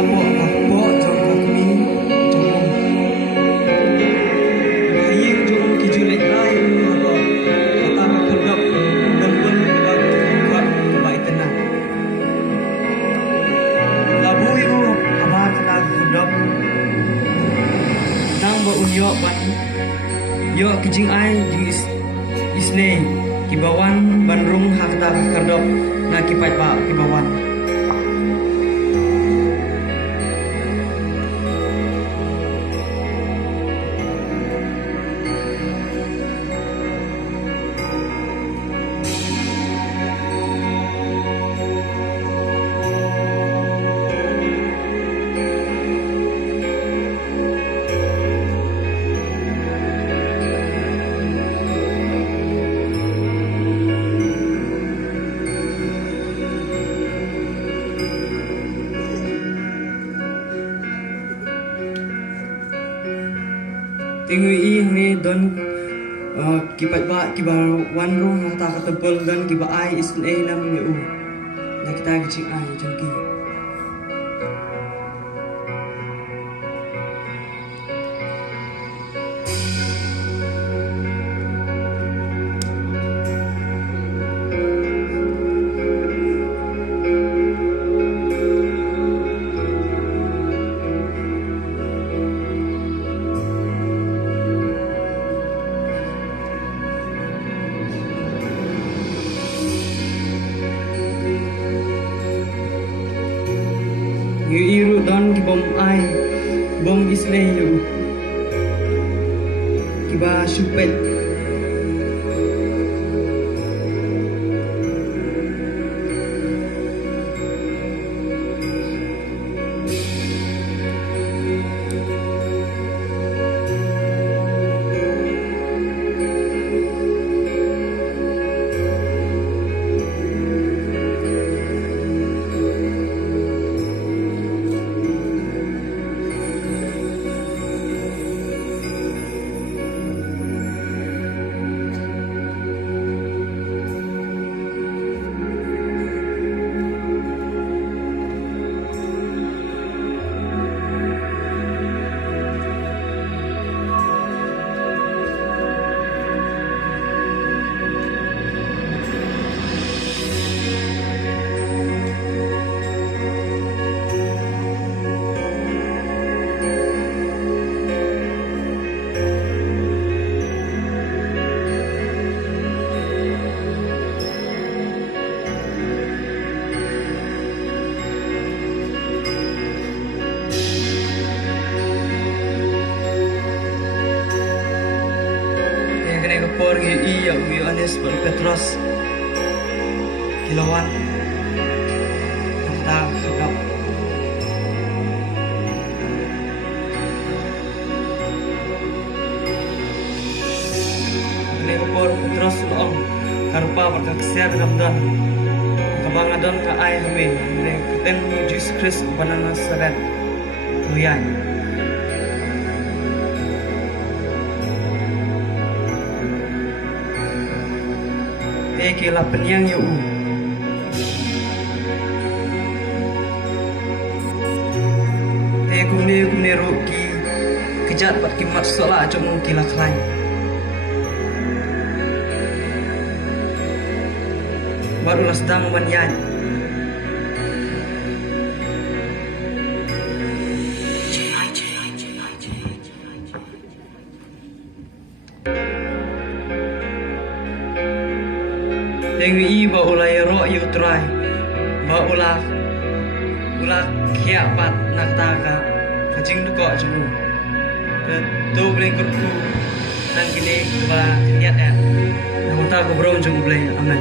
po po trong kami trong hayeng trong kijulet ay po kata kagap dan pun kagap kuat kebaikan na labu yo amat na kagap nang ba unyo ban yo kijing ay jing isne kibawan bandrung hakta kagap na kipai pa kibawan tingui i hme don kipat ba kiba wan ro na ta ka tebel dan kiba ai isn e nam ye u na kita gici ai jangki yu iru don ki bom ai bom isle yu kiba supet por i ya wi anes por Petros kilawan kata kagap ne por Petros long karpa barka kesiar namdan kabangadon ka ai hame ne keten Jesus Christ banana seret tuyan kila penyang yu kumne roki kejat pat kimat sola jomong kila klan baru sedang menyanyi Tengwi i ba ulai ro yu trai ba ula khia pat nak ta ka kajing du ko junu ke tu bling kurku nang kini ba niat ya na ta ko bro jung blay amen